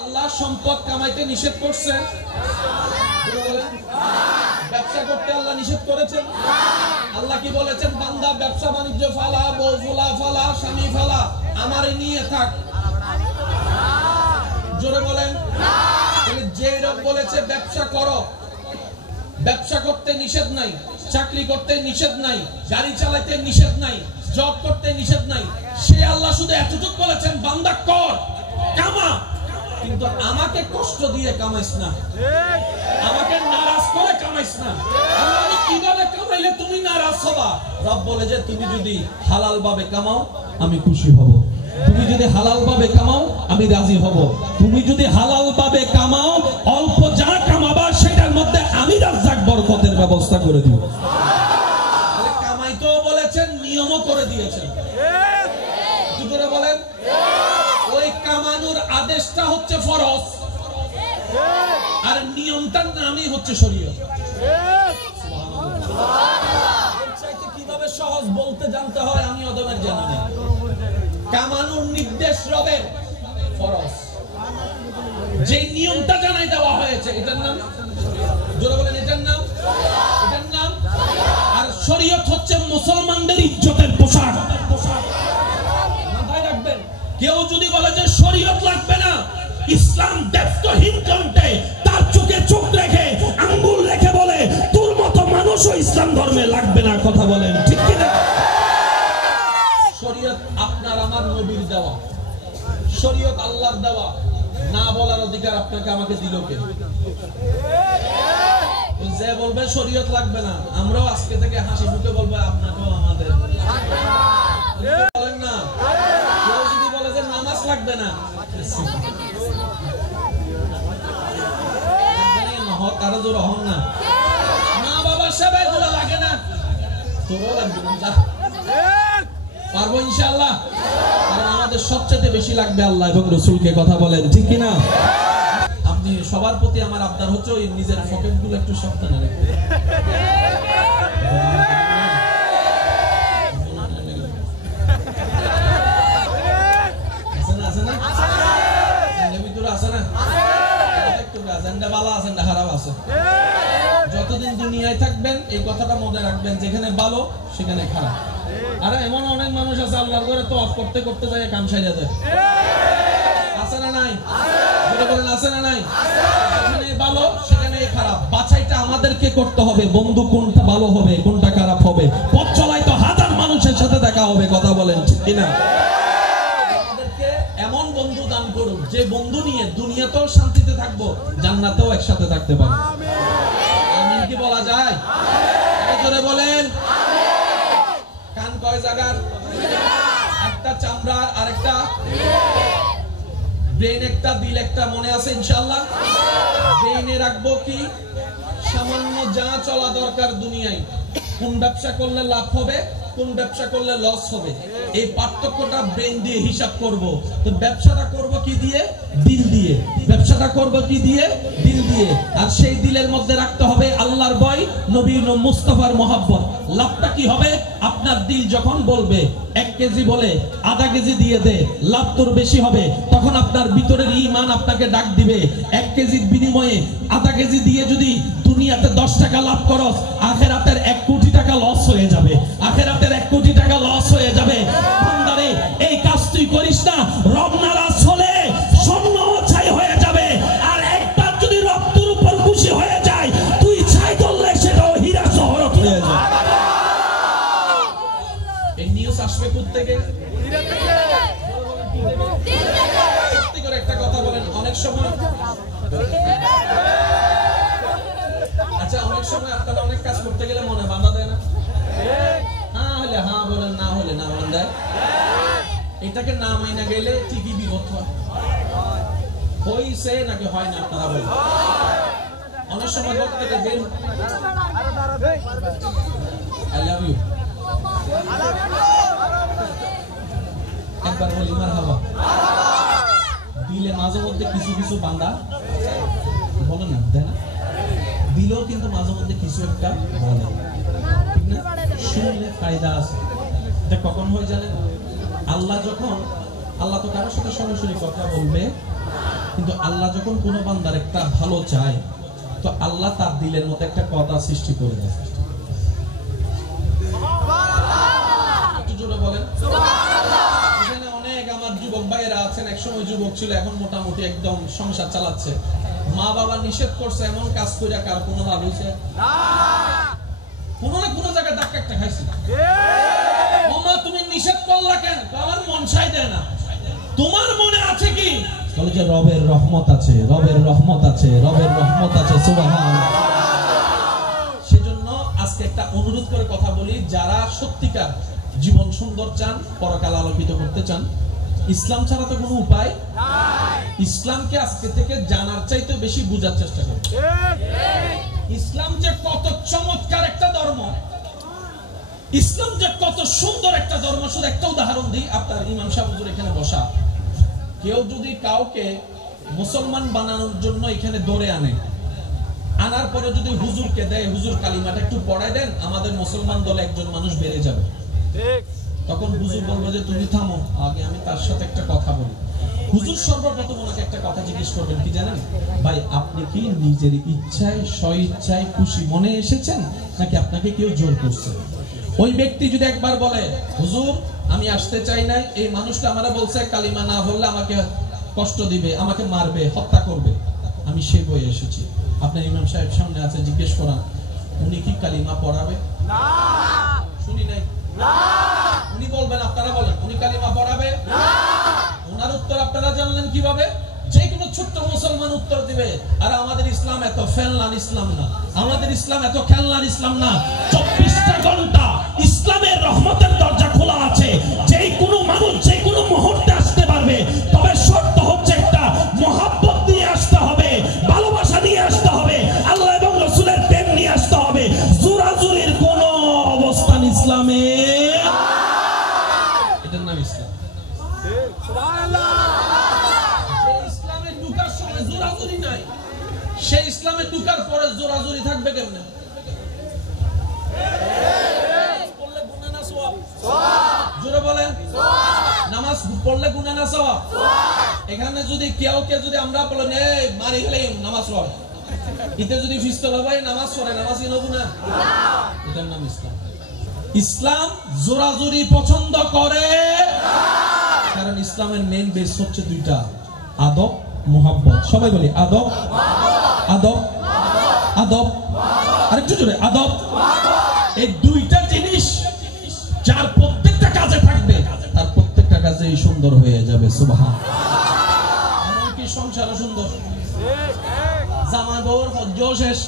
আল্লাহ সম্পদ কামাইতে নিষেধ করছে, ব্যবসা করতে আল্লাহ নিষেধ করেছেন। আল্লাহ কি বলেছেন? বান্দা ব্যবসা বাণিজ্য ফালা, বউ ফুলা ফালা, স্বামী ফালা, আমারই নিয়ে থাক। জোরে বলেন। যে রব বলেছে ব্যবসা করো, ব্যবসা করতে নিষেধ নাই, চাকরি করতে নিষেধ নাই, গাড়ি চালাতে নিষেধ নাই, জব করতে নিষেধ নাই, সে আল্লাহ শুধু এতটুকু বলেছেন বান্দা কর, কামা, কিন্তু আমাকে কষ্ট দিয়ে কামাইস না, আমাকে নারাজ করে কামাইস না। আমি কিভাবে কামাইলে তুমি নারাজ হবা? রব বলে যে তুমি যদি হালাল ভাবে কামাও আমি খুশি হব, তুমি যদি হালাল ভাবে কামাও আমি রাজি হব, তুমি যদি হালাল ভাবে কামাও অল্প যা কামাবা সেটার মধ্যে আমি রাজ্জাক বরকতের ব্যবস্থা করে দিব। তাহলে কামাইতেও বলেছেন, নিয়মও করে দিয়েছেন। কি করে বলেন? ওই কামানোর আদেশটা হচ্ছে ফরজ, আর নিয়মটার নামই হচ্ছে শরীয়ত। কিভাবে সহজ বলতে জানতে হয় আমি ওদের জানা নেই। কামানোর নির্দেশ রবের, ফরজ, যে নিয়মটা জানাই দেওয়া হয়েছে এটার নাম, জোরে বলেন, এটার নাম, এটার নাম। আর শরীয়ত হচ্ছে মুসলমানদের ইজ্জতের পোশাক। মাথায় রাখবেন, কেউ যদি বলে যে শরীয়ত লাগবে না, ইসলাম দায়িত্বহীন কণ্ঠে তার চোখে চোখ রেখে আঙ্গুল রেখে বলে তোর মতো মানুষও ইসলাম ধর্মে লাগবে না, কথা বলেন ঠিক কি না? শরীয়ত আপনার আমার নবীর দেওয়া, শরীয়ত আল্লাহর দেওয়া, না বলার অধিকার আপনাকে আমাকে দিল কে? যে বলবে শরীয়ত লাগবে না, আমরাও আজকে থেকে হাসি মুখে বলবো আপনাকেও আমাদের বলেন না। কেউ যদি বলে যে নামাজ লাগবে না, তারা জোর হন না, মা বাবার সেবায় গুলো লাগে না, তোরও লাগবে না, পারবো ইনশাআল্লাহ। কারণ আমাদের সবচেয়ে বেশি লাগবে আল্লাহ এবং রাসূলকে, কথা বলেন ঠিক কি না? আপনি সবার প্রতি আমার আবদার হচ্ছে ওই নিজের পকেটগুলো একটু সাবধানে রাখবেন। আছে না? ভিতরে আছে না? একটু গাজানটা ভালো আছে না খারাপ আছে? যতদিন দুনিয়ায় থাকবেন এই কথাটা মনে রাখবেন, যেখানে ভালো সেখানে খারাপ। আরে এমন অনেক মানুষ আছে আল্লাহর ঘরে তো অফ করতে করতে যায় কাম সাইরা দেয়, আছে না নাই? যেটা বলেন আছে না নাই? যেখানে ভালো সেখানে খারাপ, বাছাইটা আমাদেরকে করতে হবে, বন্ধু কোনটা ভালো হবে কোনটা খারাপ হবে। পথ চলায় তো হাজার মানুষের সাথে দেখা হবে, কথা বলেন ঠিক কিনা? আমাদেরকে এমন বন্ধু দান করুন যে বন্ধু নিয়ে দুনিয়াতেও শান্তিতে থাকবো, জান্নাতেও একসাথে থাকতে পারবো। আমিন কি বলা যায়? জোরে বলেন। কান কয় জায়গার? একটা চামড়ার, আরেকটা ব্রেন, একটা দিল, একটা, মনে আছে ইনশাআল্লাহ? ব্রেনে রাখবো কি? সামান্য যা চলা দরকার দুনিয়ায়, কোন ব্যবসা করলে লাভ হবে, কোন ব্যবসা করলে লস হবে, এই পার্থক্যটা ব্রেন দিয়ে হিসাব করব। তো ব্যবসাটা করব কি দিয়ে? দিল দিয়ে। ব্যবসাটা করব কি দিয়ে? দিল দিয়ে। আর সেই দিলের মধ্যে রাখতে হবে আল্লাহর ভয়, নবী মুস্তাফার মহব্বত। লাভটা কি হবে? আপনার দিল যখন বলবে 1 কেজি বলে আধা কেজি দিয়ে দে, লাভ তোর বেশি হবে, তখন আপনার ভিতরের ঈমান আপনাকে ডাক দিবে। 1 কেজির বিনিময়ে আধা কেজি দিয়ে যদি দুনিয়াতে 10 টাকা লাভ করস, আখিরাতের 1 কোটি টাকা লস হয়ে যাবে, আখিরাতের 1 কোটি টাকা লস হয়ে যাবে। বান্দারে এই কাজ তুই করিস না, রব নারাজ হলে স্বর্ণ ছাই হয়ে যাবে। আর একবার যদি রব তোর উপর খুশি হয়ে যায়, তুই ছাই ধরলে সেটাও হীরা জহরত হয়ে যায়। এই নিউজ আসবে কোত্থেকে? হীরা থেকে। সত্যি করে একটা কথা বলেন, অনেক সময় আচ্ছা অনেক সময় আপনারা অনেক কাজ করতে গেলে মনে বাধা দেয় না? হ্যাঁ হলে হ্যাঁ বলেন, না হলে না বলেন দেয়। এটাকে না মাইনা গেলে ঠিকই বিপদ হয়। হইছে নাকি হয় না আপনারা বলেন? অনেক সময় করতে গেলে আই লাভ ইউ একবার বলি মারহাবা, দিলে মাঝে মধ্যে কিছু কিছু বান্দা বলে না, তাই না? দিলেও কিন্তু মাঝে মধ্যে কিছু একটা বলে, ঠিক না? শুনলে ফায়দা আছে। এটা কখন হয় জানেন? আল্লাহ যখন, আল্লাহ তো কারোর সাথে সরাসরি কথা বলবে কিন্তু আল্লাহ যখন কোনো বান্দার একটা ভালো চায়, তো আল্লাহ তার দিলের মধ্যে একটা কথা সৃষ্টি করে দেয়। একটু জোরে বলেন সুবহানাল্লাহ। এখানে অনেক আমার যুবক ভাইয়েরা আছেন, একসময় যুবক ছিল, এখন মোটামুটি একদম সংসার চালাচ্ছে। মা বাবা নিষেধ করছে, এমন কাজ করে কার কোনো লাভ হয়েছে? না। কোনো না কোনো জায়গায় ধাক্কা একটা খাইছি। মামা তুমি নিষেধ করলা কেন? আমার মন চাই দেয় না। তোমার মনে আছে কি? বলে যে রবের রহমত আছে, রবের রহমত আছে, রবের রহমত আছে। সুবহানাল্লাহ। সেজন্য আজকে একটা অনুরোধ করে কথা বলি, যারা সত্যিকার জীবন সুন্দর চান, পরকাল আলোকিত করতে চান, ইসলাম ছাড়া তো কোনো উপায় নাই। ইসলামকে আজকে থেকে জানার চাইতে বেশি বোঝার চেষ্টা করুন। ইসলাম যে কত চমৎকার একটা ধর্ম, ইসলাম যে কত সুন্দর একটা ধর্ম। শুধু একটা উদাহরণ দিই, আপনার ইমাম সাহেব হুজুর এখানে বসা, কেউ যদি কাউকে মুসলমান বানানোর জন্য এখানে ধরে আনে, আনার পরে যদি হুজুরকে দেয়, হুজুর কালিমাটা একটু পড়ায় দেন, আমাদের মুসলমান দলে একজন মানুষ বেড়ে যাবে। তখন হুজুর বলবে যে তুমি থামো, আগে আমি তার সাথে একটা কথা বলি। হুজুর সর্বপ্রথম ওনাকে একটা কথা জিজ্ঞেস করবেন, কি জানেন? ভাই আপনি কি নিজের ইচ্ছায়, স্ব-ইচ্ছায়, খুশি মনে এসেছেন, নাকি আপনাকে কেউ জোর করছে? ওই ব্যক্তি যদি একবার বলে হুজুর আমি আসতে চাই নাই, এই মানুষটা আমারে বলছে কালিমা না বললে আমাকে কষ্ট দিবে, আমাকে মারবে, হত্যা করবে, আমি সে বয়ে এসেছি। আপনার ইমাম সাহেব সামনে আছে, জিজ্ঞেস করান উনি কি কালিমা পড়াবে? না। শুনি নাই। না। উনি বলবেন, আপনারা বলেন উনি কালিমা পড়াবে? না। ওনার উত্তর আপনারা জানলেন কিভাবে? যে কোনো ছোট্ট মুসলমান উত্তর দিবে, আর আমাদের ইসলাম এত ফেলনার ইসলাম না, আমাদের ইসলাম এত খেলনার ইসলাম না। 24টা ঘন্টা ইসলামের রহমতের দরজা খোলা আছে, যে কোনো মানুষ যে কোনো মুহূর্তে আসতে পারবে। তবে শর্ত হচ্ছে একটা, মহব্বত নিয়ে আসতে হবে, ভালোবাসা নিয়ে আসতে হবে, আল্লাহ এবং রাসূলের প্রেম নিয়ে আসতে হবে। জোরাজুরির কোন অবস্থান ইসলামে, এটার নাম ইসলাম। সুবহানাল্লাহ। জোরাজুরি নাই, সে ইসলামে ঢুকার পরে জোরাজুরি থাকবে কেমনে? পড়লে গুনাহ না সওয়াব? সওয়াব। জোরে বলেন সওয়াব। নামাজ পড়লে গুনাহ না সওয়াব? সওয়াব। এখানে যদি কেউ যদি আমরা বলেন এই মারি গেলেই নামাজ পড়, এতে যদি পিস্তল হয় নামাজ পড়ে, নামাজ কি নব না? না। এটার নাম ইসলাম। ইসলাম জোরাজুরি পছন্দ করে না, কারণ ইসলামের মেইন বেস হচ্ছে দুইটা, আদব, মুহাব্বত। সবাই বলি আদব, আদব, আদব, আরেকটু জোরে আদব। এই দুইটা জিনিস যার প্রত্যেকটা কাজে থাকবে, তার প্রত্যেকটা কাজেই সুন্দর হয়ে যাবে। সুবহানাল্লাহ। এমনকি সংসারও সুন্দর, জামাই বউর হজ্জও শেষ।